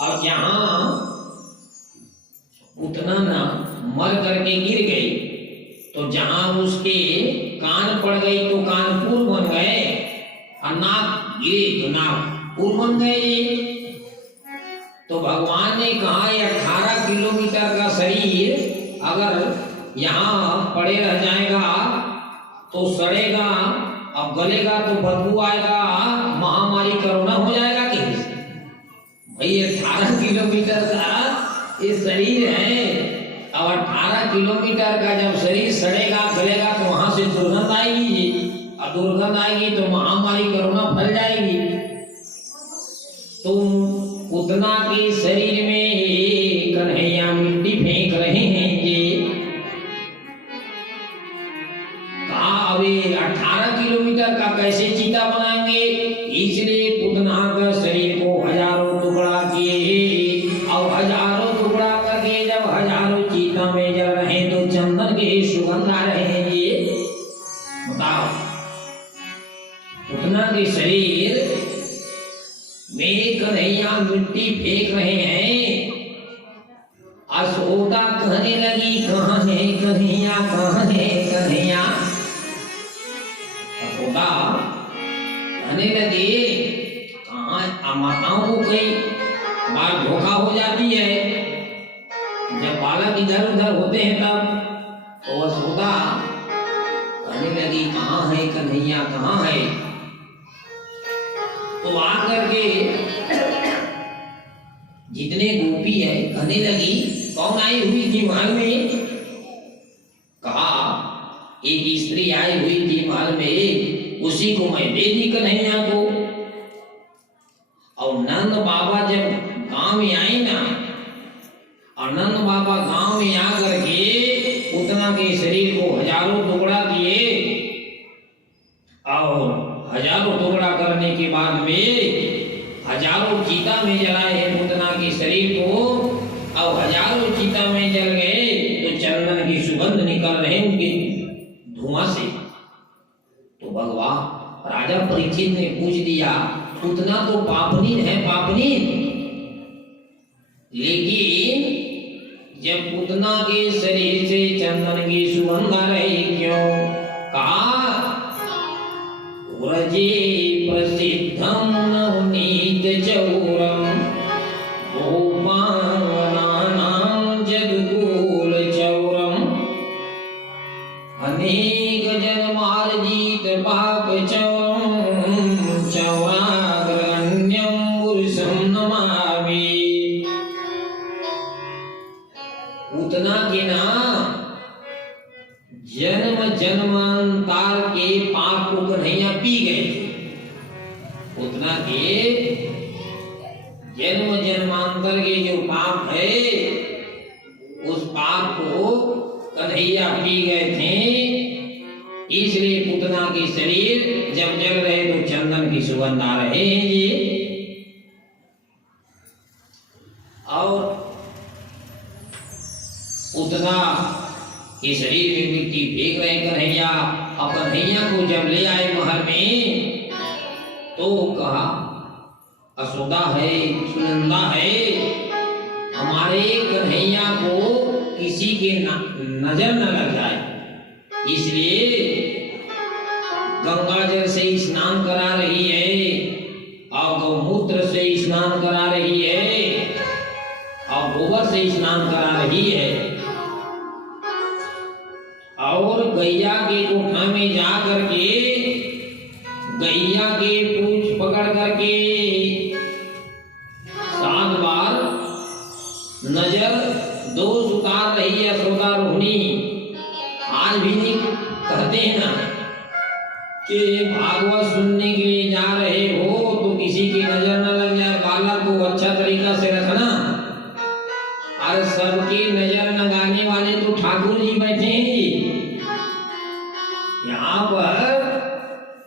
अब यहाँ उतना ना मर करके गिर गई, तो जहां उसके कान पड़ गई तो कानपुर बन गए, और नाक गिरे तो नागपुर बन गए। तो भगवान ने कहा ये 18 किलोमीटर का शरीर अगर यहाँ पड़े रह जाएगा तो सड़ेगा, अब गलेगा तो बदबू आएगा, महामारी कोरोना हो जाएगा कि भाई 18 किलोमीटर का ये शरीर है। अब 18 किलोमीटर का जब शरीर सड़ेगा गलेगा तो वहां से दुर्गंध आएगी, और दुर्गंध आएगी तो महामारी कोरोना फैल जाएगी। तो उतना के शरीर में कन्हैया मिट्टी फेंक रहे हैं ये, कहा अभी 18 किलोमीटर का कैसे चीता बनाएंगे, इसलिए उतना का शरीर को हजारों टुकड़ा किए, और हजारों टुकड़ा करके जब हजारों चीता में जल रहे तो चंदन के सुगंध आ रहे हैं ये। बताओ उतना के शरीर में कन्हैया मिट्टी फेंक रहे हैं। यशोदा कहने लगी कहाँ है कन्हैया, कहाँ है कन्हैया। यशोदा कहने लगी कहाँ, माताओं को कई बार धोखा हो जाती है, जब बालक इधर उधर होते हैं तब। तो यशोदा कहने लगी कहाँ है कन्हैया, कहाँ है। तो आकर के जितने गोपी है कहने लगी कौन आई हुई थी महल में, कहा एक स्त्री आई हुई थी महल में, उसी को मैं दे दी कन्हैया को। और नंद बाबा जब गांव में आए ना, और नंद बाबा गांव में आकर के उतना के शरीर को हजारों टुकड़ा किए, और हजारों टुकड़ा करने के बाद में हजारों चीता में जलाए हैं उतना के शरीर को, और हजारों चीता में जल गए तो चंदन की सुगंध निकल रहे उनके धुआं से। तो भगवान राजा परीक्षित ने पूछ दिया उतना तो पापनीन है पापनीन, लेकिन जब उतना के शरीर से चंदन की सुगंध आ रही क्यों, कहा व्रजे प्रसिद्धं नवनीत चौरम गोपांगनानां जदुकूल चौरम अनेक जन्मार्जित पाप चौरम चौराग्रगण्यं पुरुषं नमामि। उतना के ना जन्म जन्मांतर के पाप को कन्हैया पी गए, उतना के जन्म जन्मांतर के जो पाप है उस पाप को कन्हैया पी गए थे, इसलिए पुतना के शरीर जब जल रहे तो चंदन की सुगंध आ रहे हैं ये। और उतना के शरीर में मिट्टी फेंक रहे कन्हैया, और कन्हैया को जब ले आए महल में तो कहा यशोदा है सुनंदा है, हमारे कन्हैया को किसी के नजर न लग जाए, इसलिए गंगा जल से स्नान करा रही है, और गौमूत्र से स्नान करा रही है, और गोबर से स्नान करा रही है, और गैया के कोठा में जा करके गैया के पूंछ पकड़ करके 7 बार नजर दोष उतार रही है यशोदा रोहिणी। आज भी नहीं कहते हैं ना कि भागवत सुनने के लिए जा रहे हो तो किसी की नजर न लग जाए, बालक को अच्छा तरीका से रखना। और सबकी नजर लगाने वाले तो ठाकुर जी बैठे हैं, यहाँ पर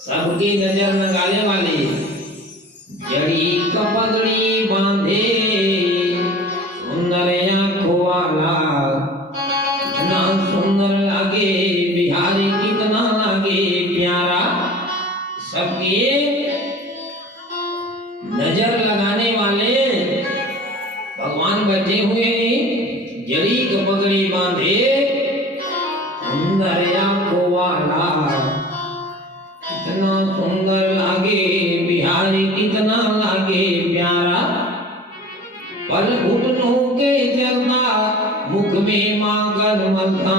सबकी नजर लगाने वाले जड़ी कपगड़ी बांधे सुंदर आंखों वाला, इतना सुंदर लगे बिहारी कितना के चलता मुख में मांगन मलता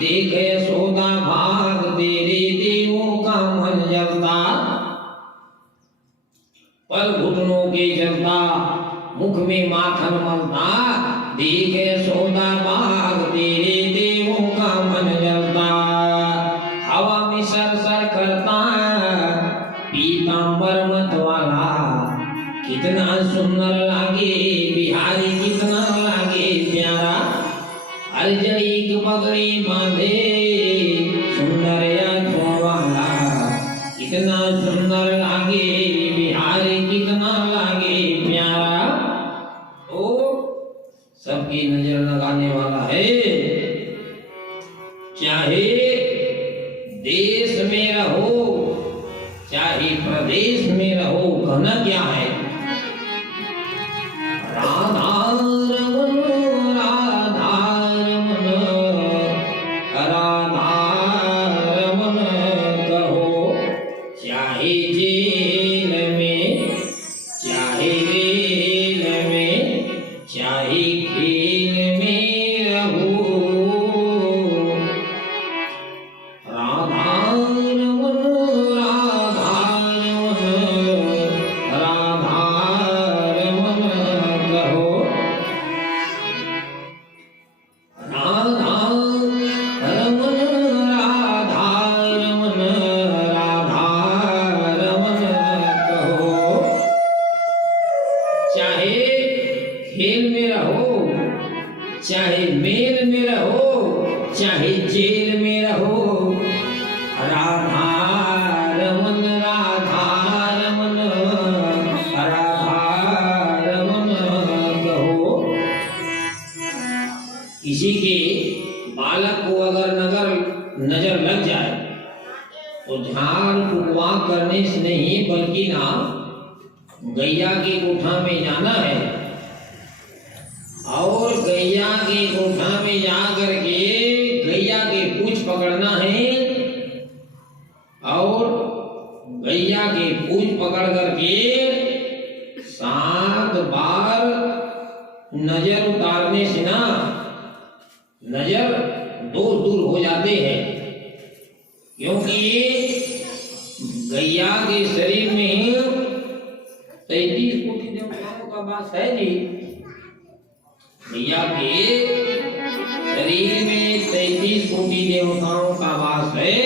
देखे यशोदा भाग तेरे देवों का मन जलता पल घुटनों के चलता मुख में माखन मलता देखे यशोदा भाग तेरे देवों का मन जलता हवा में सर करता पीतांबर मत वाला कितना सुंदर लागे बिहारी कितना लागे प्यारा अलजड़ी की पगड़ी बांधे सुंदर आंखों वाला कितना सुंदर लागे बिहारी कितना लागे प्यारा तो सबकी नजर लगाने वाला है चाहे देश में रहो चाहे प्रदेश में रहो कहना क्या है राधा रमन राधा रमन राधा रमन कहो चाहे जेल में चाहे रेल में चाहे खेल में रहो राधा रमन राधा रमन कहो राधा रमन राधा रमन कहो चाहे खेल में रहो चाहे मेल में रहो चाहे जेल में रहो राधा रमन कहो किसी के बालक को अगर नजर लग जाए तो झाड़ फुकवा करने से नहीं बल्कि ना गैया के गोठा में जाना है और गैया के गोठा में जा करके गैया के पूंछ पकड़ना है और गैया के पूंछ पकड़ करके 7 बार नजर उतारने से ना नजर दूर हो जाते हैं क्योंकि गैया के शरीर में 33 कोटि देवताओं का वास है जी गैया के शरीर में 33 कोटि देवताओं का वास है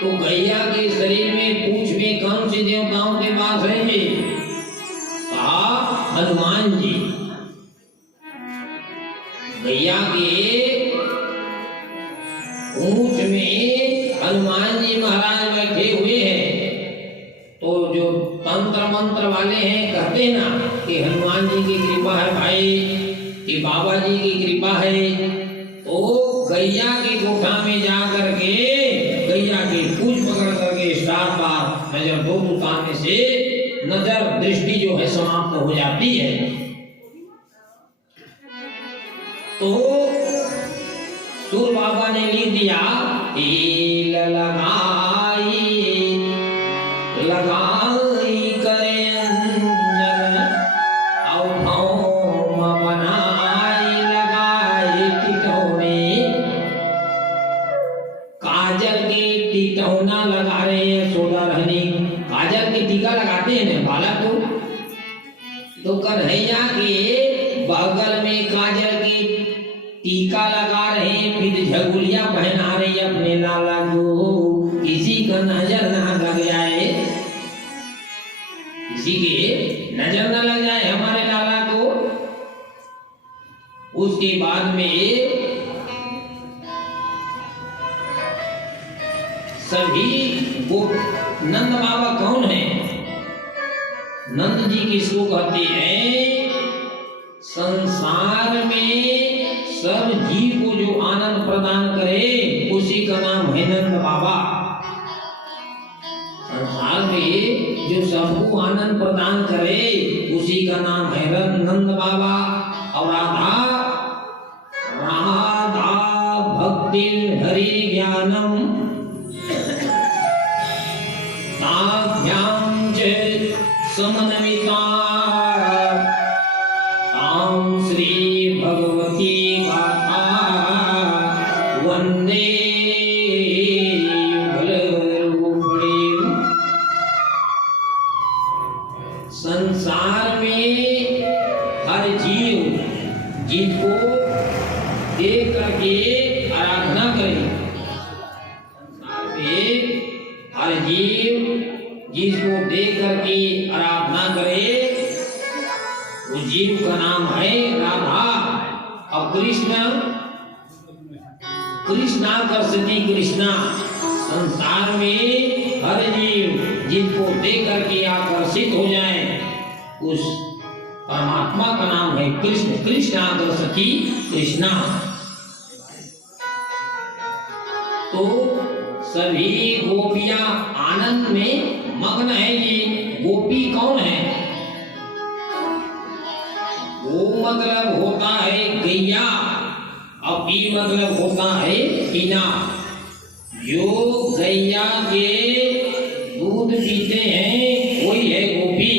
तो गैया के शरीर में पूंछ में कौन से देवताओं के वास है जी कहा हनुमान जी गैया के पूंछ में हनुमान जी महाराज बैठे हुए हैं तो जो तंत्र मंत्र वाले हैं कहते हैं ना कि हनुमान जी की कृपा है भाई कि बाबा जी की कृपा है तो गैया के गोठा में जा करके गैया की पूंछ पकड़ करके 7 बार नजर दूर उतारने से नजर दृष्टि जो है समाप्त हो जाती है तो सूर बाबा ने लिख दिया तेल लगाई करे अंजन और भौम बनाई लगाई टिटौने काजल के टिटौना लगा रहे हैं सोदा रहनी काजल के टीका लगाते हैं ना बालक तो कन्हैया के बगल में काजल की टीका लगा रहे फिर झगुलिया पहना रहे अपने लाला को किसी का नजर ना लग जाए किसी के नजर ना लग जाए हमारे लाला को उसके बाद में सभी वो नंद बाबा कौन है नंद जी किसको कहते हैं संसार में सब जीव को जो आनंद प्रदान करे उसी का नाम है नंद बाबा संसार में जो सबको आनंद प्रदान करे उसी का नाम है नंद बाबा और राधा भक्ति हरि ज्ञानम ताभ्याम च समन्विता संसार में हर जीव जिसको देख करके आराधना करे, संसार में हर जीव जिसको देख करके आराधना करे, उस जीव का नाम है राधा। अब कृष्णाकर्षति कृष्णा, संसार में हर जीव जिनको देख करके आकर्षित हो जाए, उस परमात्मा का नाम है कृष्ण। कृष्णाकर्षति कृष्णा। तो सभी गोपियां आनंद में मग्न है। ये गोपी कौन है? वो मतलब होता है गैया, और पी मतलब होता है पीना। जो गैया के दूध पीते हैं वही है गोपी।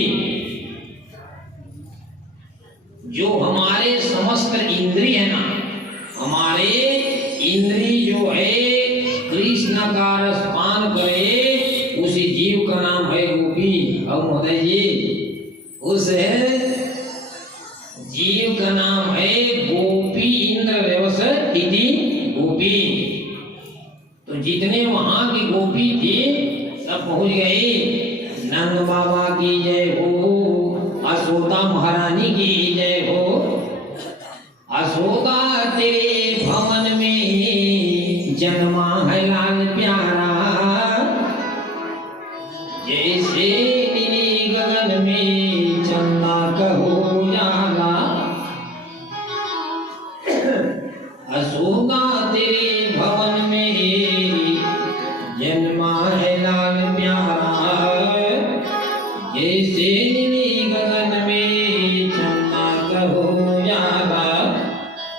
जो हमारे समस्त इंद्रिय है ना, हमारे इंद्रिय जो है कृष्ण का रस पान करे, उसी जीव का नाम है गोपी। और महोदय जी, उस जीव का नाम है गोपी इंद्र व्यवस इति गोपी। तो जितने वहां की गोपी थी सब पहुंच गए। नंद बाबा की जय हो, यशोदा महारानी की जय हो। यशोदा तेरे भवन में जन्मा है लाल प्यारा, जैसे नीली गगन में चंदा कहो जाला। यशोदा तेरे भवन में जन्मा है लाल प्यारा, जैसे